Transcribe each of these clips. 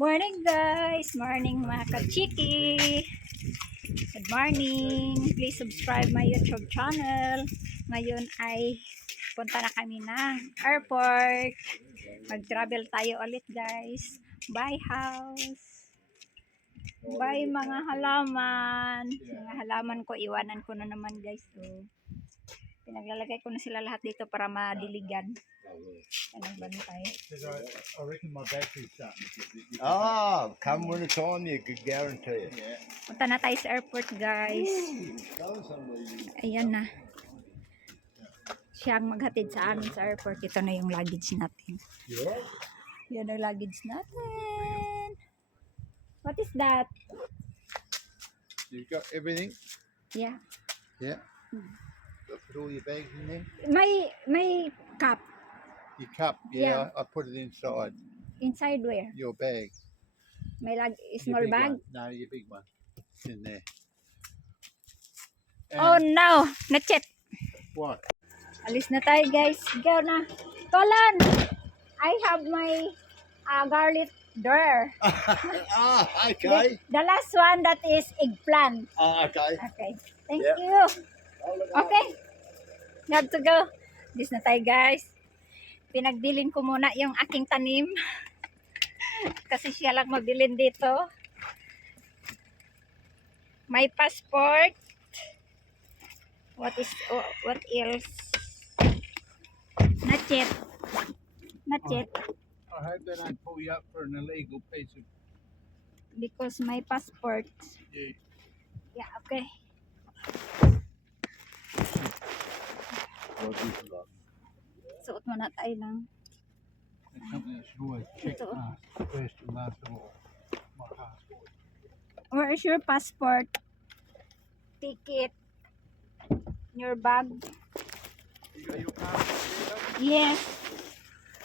Morning guys! Morning mga kachiki! Good morning! Please subscribe my YouTube channel. Ngayon ay punta na kami ng airport. Mag-travel tayo ulit guys. Bye house! Bye mga halaman! Mga halaman ko, iwanan ko na naman guys. So, pinaglalagay ko na sila lahat dito para madiligan. Anong bantay? I reckon my battery's starting to get Oh, come when it's on, you could guarantee it. Yeah. Punta na tayo sa airport guys. Ayan na. Siyang maghatid sa amin sa airport. Ito na yung luggage natin. Yeah. Yan ang luggage natin. What is that? You've got everything? Yeah. Yeah. Put all your bags in there? May cup. Your cup? Yeah. Yeah, I put it inside Inside where? your bag. May Your small big bag? one. No, your big one. It's in there. Oh And no! Not yet. what? Alis na tayo guys. Go na. Tolan! I have my garlic there. Ah, okay. The last one that is eggplant. Ah, okay. Okay. Thank Yeah. you. Okay. You have to go. This na tayo guys. Pinagdilin ko muna yung aking tanim. Kasi siya lang mabilin dito. My passport. What else? Not yet. Not yet. I hope they don't pull you up for an illegal piece of... Because my passport. Yeah. Yeah, okay. What is it? Suot muna tayo ng It's something that should always check Ito. first and last of all. My passport. where is your passport? Ticket. Your bag. You got your passport there? Yes.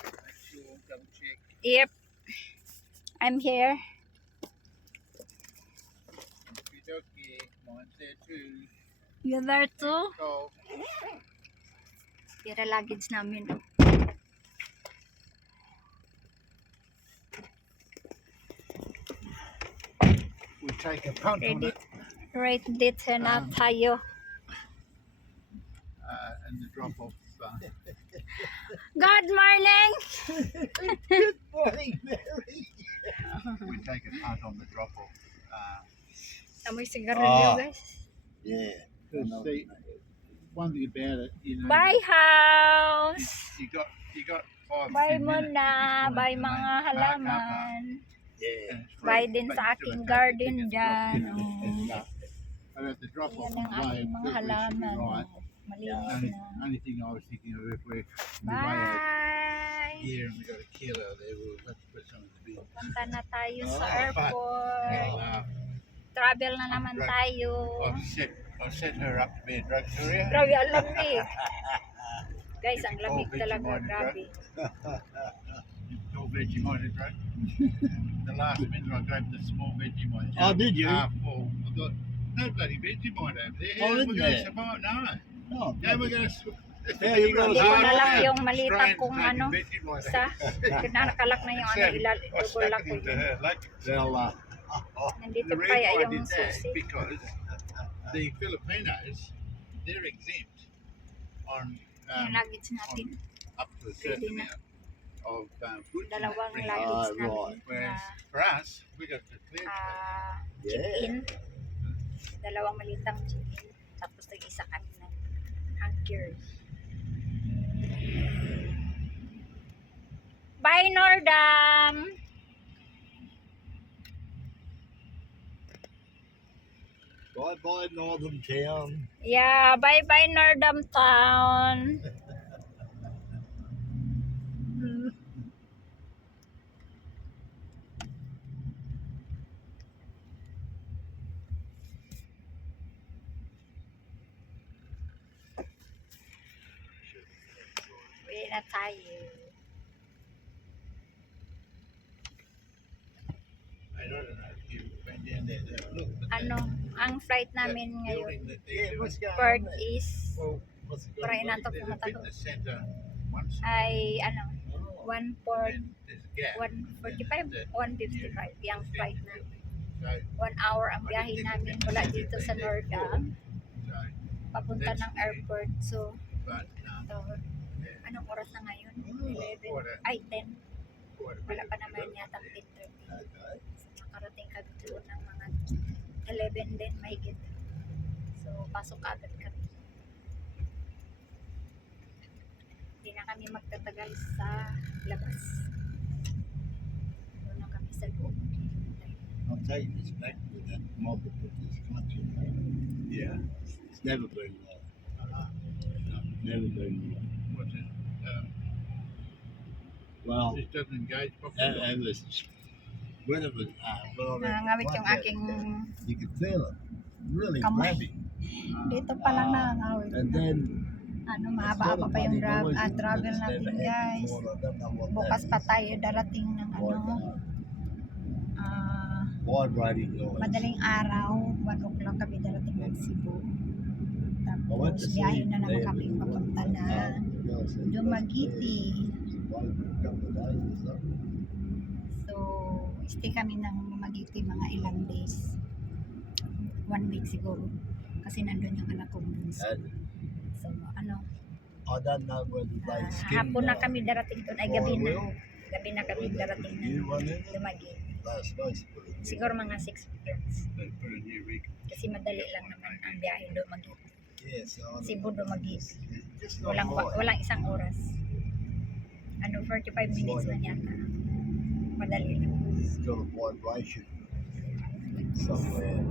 Make sure, double check. Yep. I'm here. Okay, mine's there too. You there too? Oh, Tira luggage namin. we take a punt on Ready. it. Right dito na tayo. And the drop off. Good morning! Good morning, Mary. We take a punt on the drop off. Amoy sigarilyo Ah. guys. Yeah. Because see, one thing about it, you know, Bye house! you got 5 Bye 10 minutes muna! before Bye the mga main park halaman! Yeah. and it's free, Bye din but sa you aking still have to garden pick it up, dyan. you know, But at the drop off Yan on ang the way, aking mga we should be halaman. right. Malinis Only, na. only thing I was thinking of if we're on the way out Bye! here and we got a kilo there, we'll have to put some of the bin. Punta na tayo sa Oh, airport. Well, Travel na naman tayo. I've set her up to be a drug courier. Grabe, ang lamig. Guys, ang lamig Oh, talaga. Vegemite Grabe. All Vegemite drug. The last minute I grabbed the small Vegemite. Oh, did you? Half full. I thought, no bloody Vegemite over there. Oh, How isn't we're going to there? survive? No. Oh, How we're going to... Yeah, you gotta Hindi ko na lang Hard yung out. malita Strain kung taking ano. Vegemite. Isa. Nakalak na yung ano. I Double stuck lock it ko into yun. her luggage. they'll, Nandito The pa reason kaya I yung did that susi. because the Filipinos, they're exempt on Yung luggage natin. up to a certain Pwede na. amount of goods. in that Dalawang bring luggage right. namin Whereas na for us, we got to clear. chip-in. Dalawang malitang chip-in. Tapos nag-isa kami ng anchors. Bye, Nordam! Bye-bye, Northern Town. Yeah, bye-bye, Nordam Town! Hmm. Uwi na tayo. I don't know if you went down there to have a look. But Ano, ang flight namin that ngayon, building that Yeah, they're what's doing, going Perth on there? is Well, what's it para going on? inaantok there's a pumunta doon. fitness centre once. Ay, ano, Oh. 1:45, There's a gap. 1:55 yung flight na. So, 1 hour ang biyahe namin mula dito sa Nordam so, papunta ng airport. So, but ito, anong oras na ngayon? 11? Quarter. Ay, 10. quite a Wala bit pa of naman it. yata 10:30. Okay. So, nakarating kami doon ng mga 11 din mahigit. So, pasok agad kami. Hindi na kami magtatagal sa labas. Doon na kami sa loob. I'll tell you this back with that mob that put this country, Yeah. it's never been never been What's it? well, It doesn't engage properly. it was when it was well, Nangangawit yung like aking that, you could feel it really kamay. grabbing, Dito pa lang nangangawit. and then Ano, mahaba pa yung travel natin, guys. Bukas pa tayo darating ng ano, Vibrating noise. madaling araw, 1 o'clock kami darating ng Cebu. I went to Tapos see biyahe na naman David kami papunta na Dumaguete. So, stay kami ng Dumaguete mga ilang days. 1 week siguro. Kasi nandun yung anak kong bunso. So, ano, I don't know whether they skimmed hapon na kami darating doon. Ay, gabi na. oil. Gabi na kami darating You ng one in it? Dumaguete. They're supposed to put it in. Siguro mga 6 months. They put a new rig. Kasi madali lang naman ang biyahe Dumaguete. Yeah, so I Cebu Dumaguete. just not right. Walang isang oras. Ano, 45 minutes na yata. Madali lang. It's got a vibration somewhere.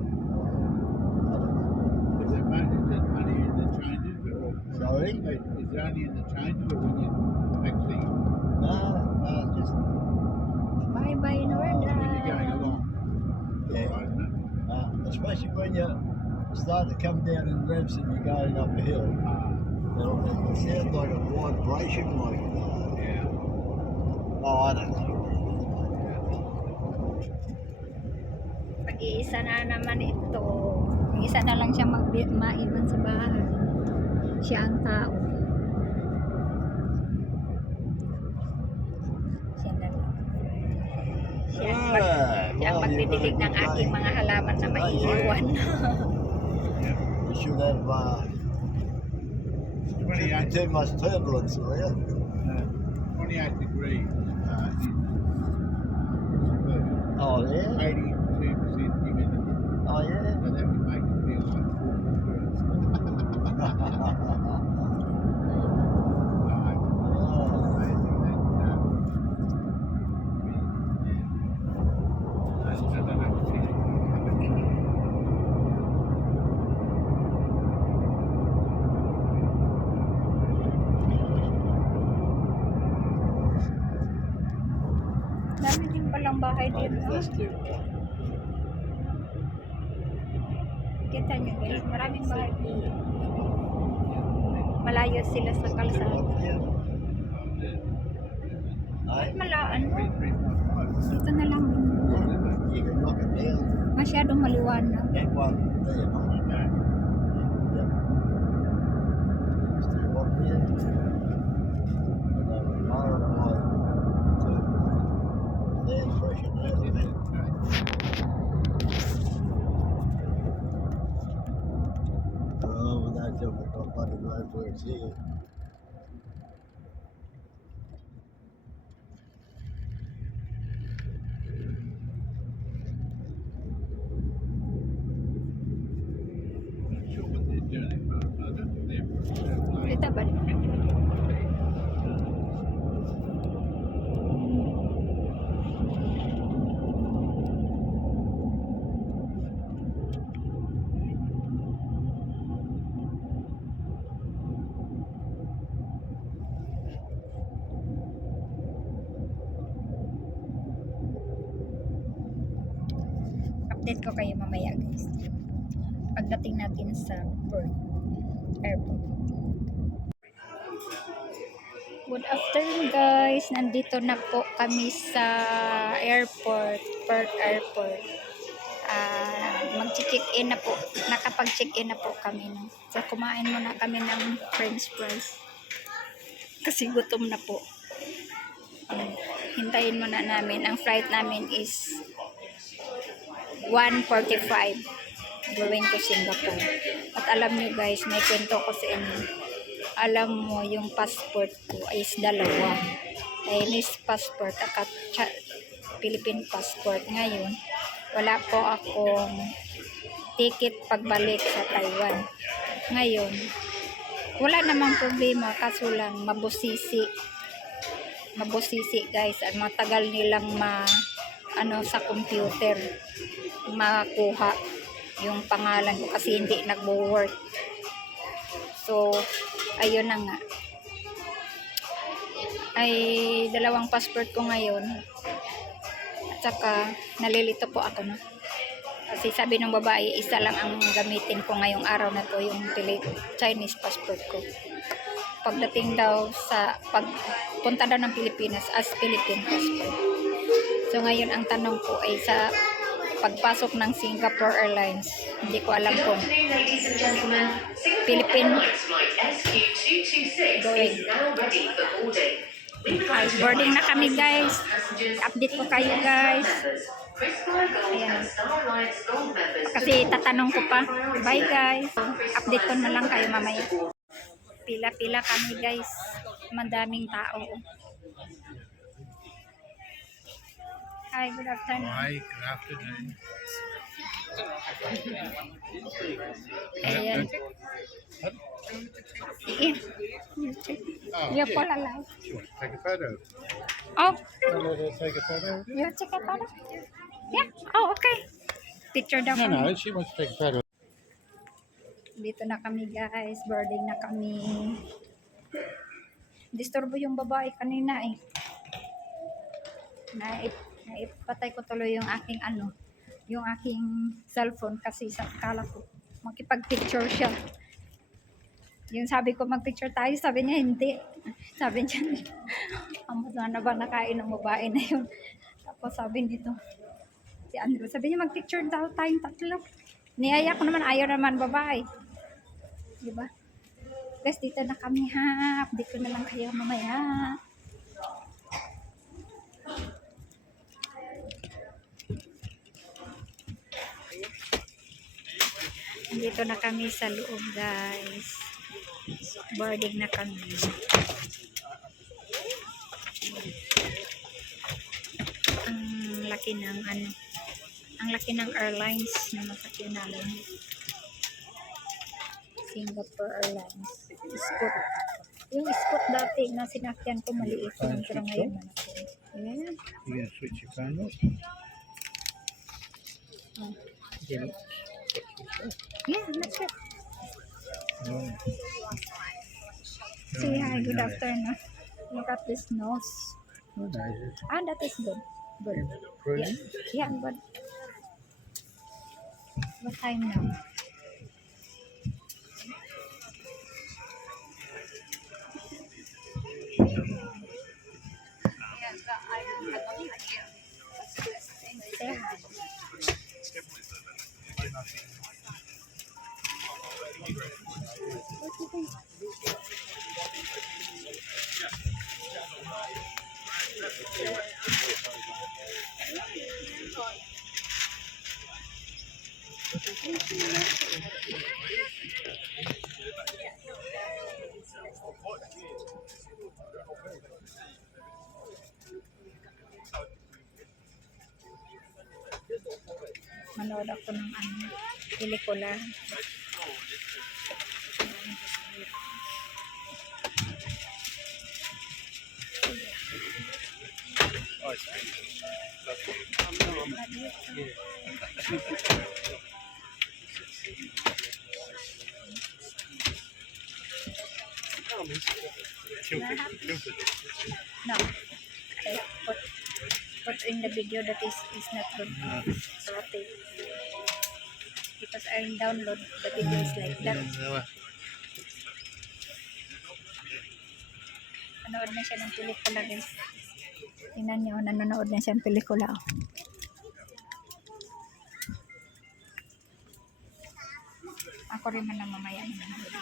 Is it money in the changes or Sorry? is it only in the changes or when you actually No, just Bye-bye, when you're going Norda. along? yeah. Right, isn't it? Especially when you start to come down in revs and you're going up a hill. It sounds like a vibration, like Yeah. oh, I don't know. Mag-iisa na naman ito. Mag-isa na lang siya maiwan sa bahay. Siya ang tao. Siya na lang. Siya ang siya ang magdidilig ng aking mga halaman na maiiwan. You should have 28, too much turbulence, will you? 28 degrees. Oh, yeah? 82% humidity. Oh, yeah? So that would make it feel like 40 degrees. Amazing that. I don't know what to Dami din palang bahay dito. That's too Kita nyo guys, maraming bahay dito. Malayo sila sa kalsada. Hey, Malaan. Three, 3.5. Dito na lang. you can knock it down. Masyadong maliwanag. That one there, mate. Okay. Yep. It's too hot here. And they were far away. They're fresh and out of it. Oh, well, that's over got bloody roadworks here. Sure what they're doing, but I don't think they're Kita ba? Update ko kayo mamaya guys. Pagdating natin sa airport. Good afternoon guys. Nandito na po kami sa airport, Perth Airport. Mag-check-in na po. Nakapag-check-in na po kami. No? So kumain muna kami ng french fries. Kasi gutom na po. Hintayin muna namin. Ang flight namin is 1:45 going to Singapore. At alam nyo guys, may kwento ko sa inyo. Alam mo, yung passport ko is dalawa. Chinese passport at Philippine passport. Ngayon, wala po akong ticket pagbalik sa Taiwan. Ngayon, wala namang problema, kaso lang mabusisi guys, at matagal nilang sa computer makuha yung pangalan ko kasi hindi nagwo-work. So ayun na nga, ay dalawang passport ko ngayon, at saka nalilito po ako, no? Kasi sabi ng babae, isa lang ang gamitin ko ngayong araw na to, yung Chinese passport ko. Pagdating daw sa pagpunta daw ng Pilipinas as Philippine passport. So ngayon ang tanong ko ay sa pagpasok ng Singapore Airlines, hindi ko alam kung Philippine going. Ay, boarding na kami guys. Update ko kayo guys. Ayan. Kasi tatanong ko pa. Bye guys. Update ko na lang kayo mamaya. Pila-pila kami guys. Madaming tao. Hi, good afternoon. Hi, good afternoon. Ayan. Yeah. Oh, You're okay. full alive. You want to take a photo? Oh, Want to take a photo? you check it out? Yeah. Oh, okay. Picture daw No, kami. no, she wants to take a photo. Dito na kami guys. Boarding na kami. Disturbo yung babae kanina eh. Naipatay ko tuloy yung aking yung aking cellphone kasi sa kala ko makipag-picture siya. Yung sabi ko mag-picture tayo, sabi niya hindi. Sabi niya, na ba nakain ng babae na yun. Tapos sabi nito, si Andrew, sabi niya mag-picture daw tayong tatlo. Niyaya ko naman, ayaw naman babae. Diba? Guys, dito na kami ha. Update ko na lang kayo mamaya. Dito na kami sa loob guys. Boarding na kami. Ang laki ng ang laki ng airlines na masakyan namin. Singapore Airlines. Scoot. Yung Scoot dati na sinakyan ko maliit lang, pero ngayon malaki. Ayan. You going to switch your phone off? Oh. Yeah. Yeah, that's it. Oh. Say hi, good afternoon. Look at this nose. Oh, no, it's That is good. Good. brilliant. Yeah, good. What time now? Say hi. Manood ako ng pelikula. No, I put in the video that is not good. Rotate. Because I download the videos like that. Nanood na siya ng pelikula guys. Tingnan niyo, nanonood na siya ng pelikula. Ako rin man na mamaya nanonood.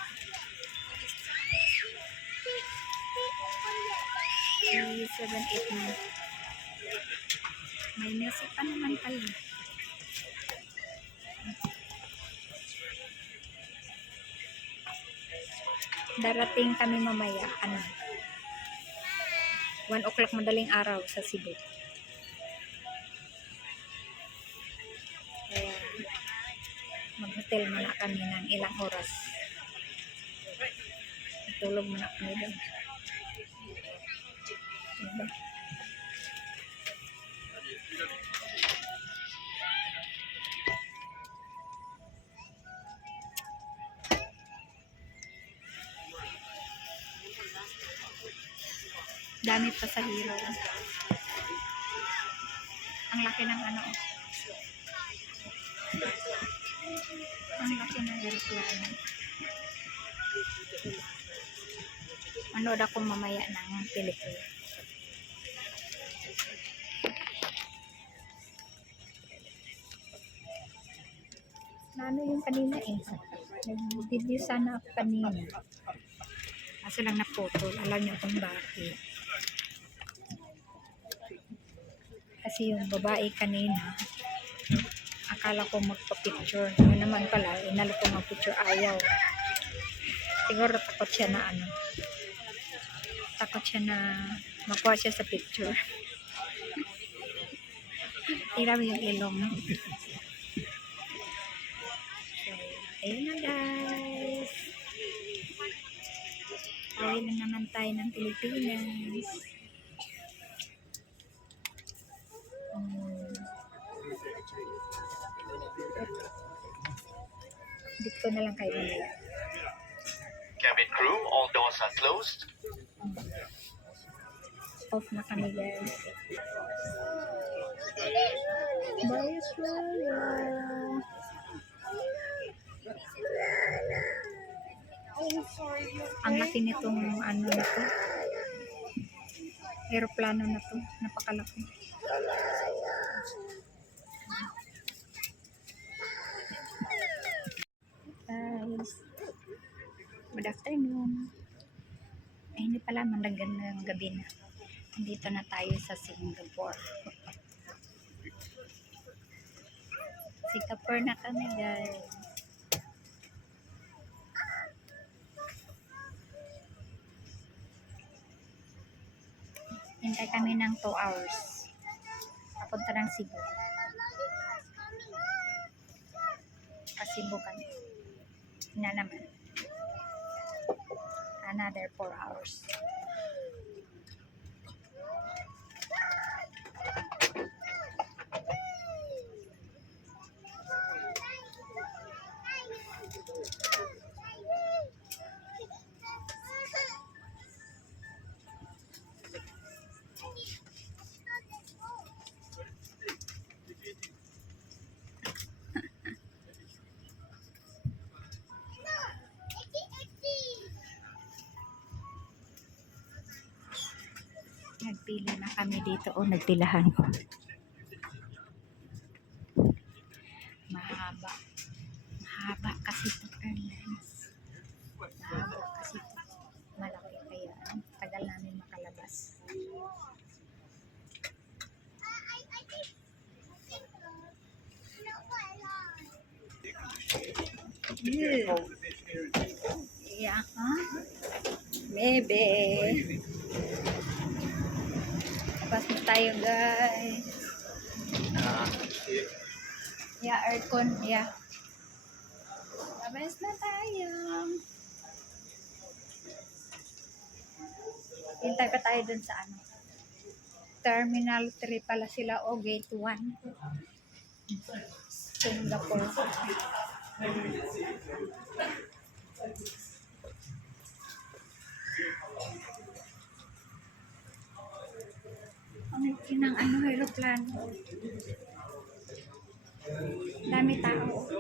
789. May music pa naman pala. Darating kami mamaya, 1 o'clock madaling araw sa Cebu. Kaya, mag-hotel muna kami ng ilang oras. Tulog muna kami doon. Diba? Dami pa sa hero. Ang laki ng ano. Ang laki ng aeroplano. Manood ako mamaya ng pelikula. Ano yung kanina eh. Nag-video sana ako kanina. Kaso lang naputol. Alam niyo kung bakit. Kasi yung babae kanina, akala ko magpa-picture. Yun naman pala, inalo ko mag-picture, ayaw. Siguro takot siya na ano. Takot siya na makuha siya sa picture. Tira mo yung ilong. So, ayun na guys. Pauwi na naman tayo ng Pilipinas. Dito ko na lang kayo mamaya. Cabin crew, all doors are closed. Off na kami guys. Bye Australia. Ang laki nitong ano na to. Aeroplano na to. Napakalaki. Guys. Good afternoon. Ay, hindi pala magandang gabi na. Dito na tayo sa Singapore. Singapore na kami guys. Hintay kami ng 2 hours. Papunta ng Cebu. Cebu kami. Na naman. Another 4 hours. Nagpila na kami dito. O, nagpilahan ko. Mahaba. Mahaba kasi ito airlines. Mahaba kasi ito. Malaki kaya tagal namin makalabas. Yeah, huh? Maybe. Labas na tayo guys. Yeah, aircon. Yeah. Labas na tayo. Hintay pa tayo dun sa ano. Terminal 3 pala sila o gate 1. Singapore. Ang laki ng ano, aeroplano. Dami tao.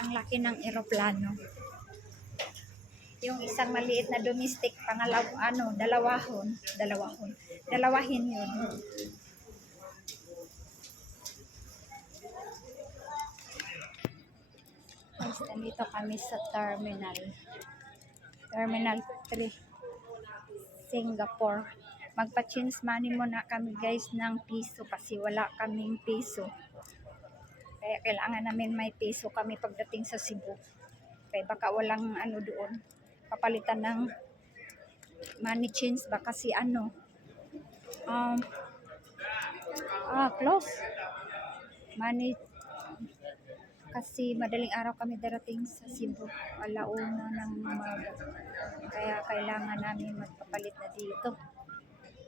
Ang laki ng aeroplano. Yung isang maliit na domestic, dalawahin yun. Nandito kami sa terminal 3 Singapore. Magpa-change money muna kami guys ng piso kasi wala kaming piso. Kaya kailangan namin may piso kami pagdating sa Cebu. Kaya baka walang ano doon. Papalitan ng money change ba kasi ano. Close. Money kasi madaling araw kami darating sa Cebu. Alauna ng umaga. Kaya kailangan namin magpapalit na dito.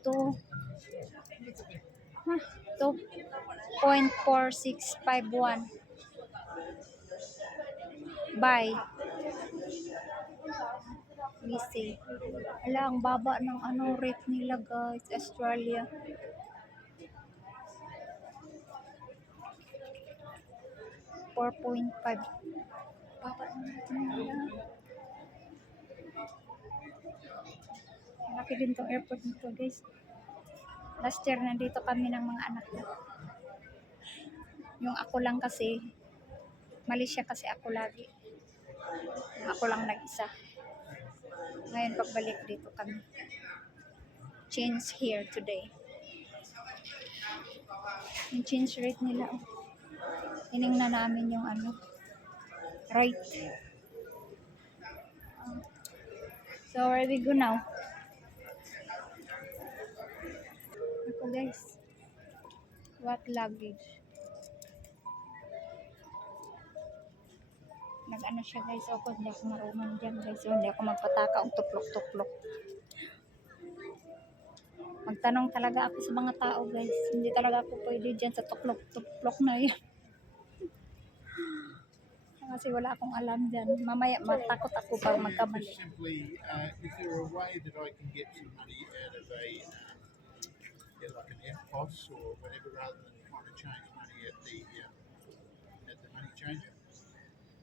2.4651 by Lise. Ala, ang baba ng ano rate nila guys, Australia. $4.5. Baba ng rate nila. Malaki din tong airport nito guys. Last year nandito kami ng mga anak ko. Yung ako lang kasi, Malaysia kasi ako lagi. Ako lang nag-isa. Ngayon pagbalik dito kami. Change here today. Yung change rate nila. Tinignan namin yung ano. Right. So where we go now? Ako guys. What luggage? Nag-ano siya guys. Ako hindi ako marunong dyan guys. So, hindi ako magpataka ang tuplok-tuplok. Magtanong talaga ako sa mga tao guys. Hindi talaga ako pwede dyan sa tuplok-tuplok na yan. Kasi wala akong alam dyan. Mamaya matakot ako pag magkamali. Simply, is there a way that I can get some money out of a, like an FPOS or whatever, rather than trying to change money at the money changer?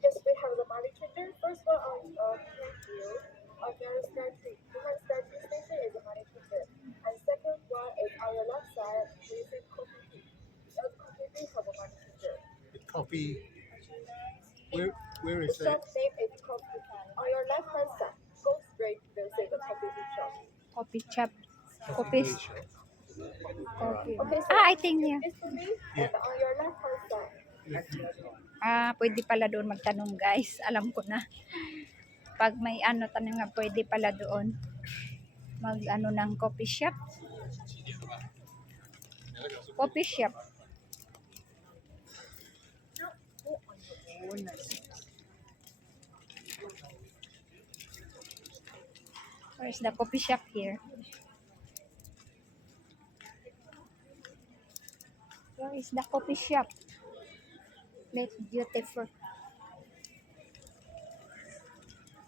Yes, we have the money changer. First one on Greenview, on Mary Statue. Behind Statue Station is the money changer. And second one is on your left side, we see Coffee Tea. On Coffee Tea have a money changer. The coffee. Where The is that? shop name is Coffee Tea. On your left hand side, go straight, they'll say the Coffee Tea shop. Coffee shop. Coffee. shop. Coffee. Okay, so I think yeah. this for me, Yeah. and on your left hand side. Pwede pala doon magtanong guys. Alam ko na. Pag may ano tanong nga, pwede pala doon mag ano ng coffee shop. Coffee shop. Where's the coffee shop here? Where is the coffee shop? Let's beautiful.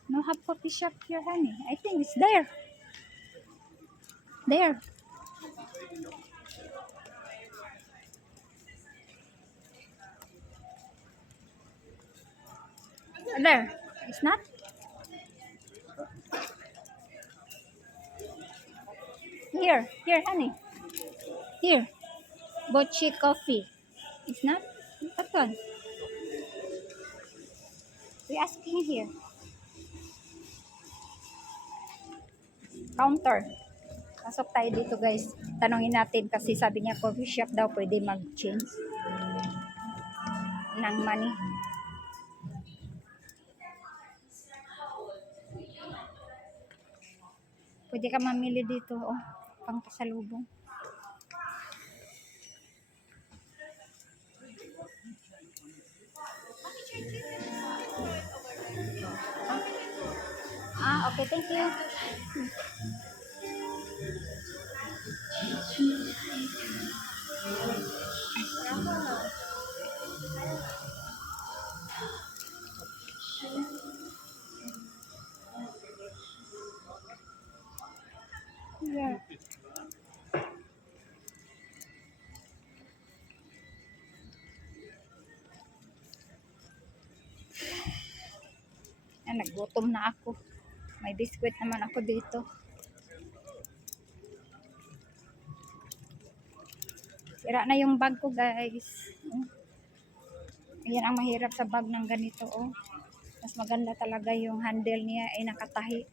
No have coffee shop here, honey. I think it's there. There. There. It's not. Here, honey. Here. Bochi coffee. It's not. That one. We asking here. Counter. Pasok tayo dito guys. Tanongin natin kasi sabi niya coffee shop daw pwede mag-change ng money. Pwede ka mamili dito, oh, pang pasalubong. Okay, thank you. Yeah. Nagutom na ako. May biskwit naman ako dito. Sira na yung bag ko, guys. Ayan ang mahirap sa bag ng ganito, oh. Mas maganda talaga yung handle niya ay nakatahi.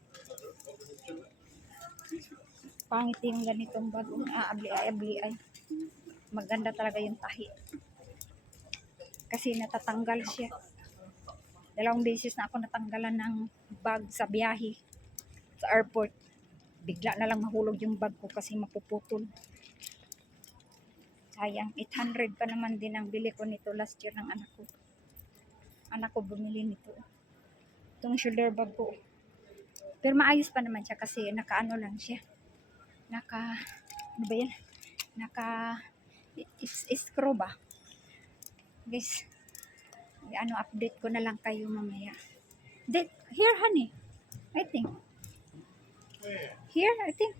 Pangit yung ganitong bag. Abli-abli ay. Maganda talaga yung tahi. Kasi natatanggal siya. 2 beses na ako natanggalan ng bag sa biyahe sa airport. Bigla na lang mahulog yung bag ko kasi mapuputol. Sayang, 800 pa naman din ang bili ko nito last year ng anak ko. Anak ko bumili nito. Itong shoulder bag ko. Pero maayos pa naman siya kasi nakaano lang siya. Ano ba yan? Screw ba? Guys, update ko na lang kayo mamaya. Here, honey. I think. Where? Here, I think.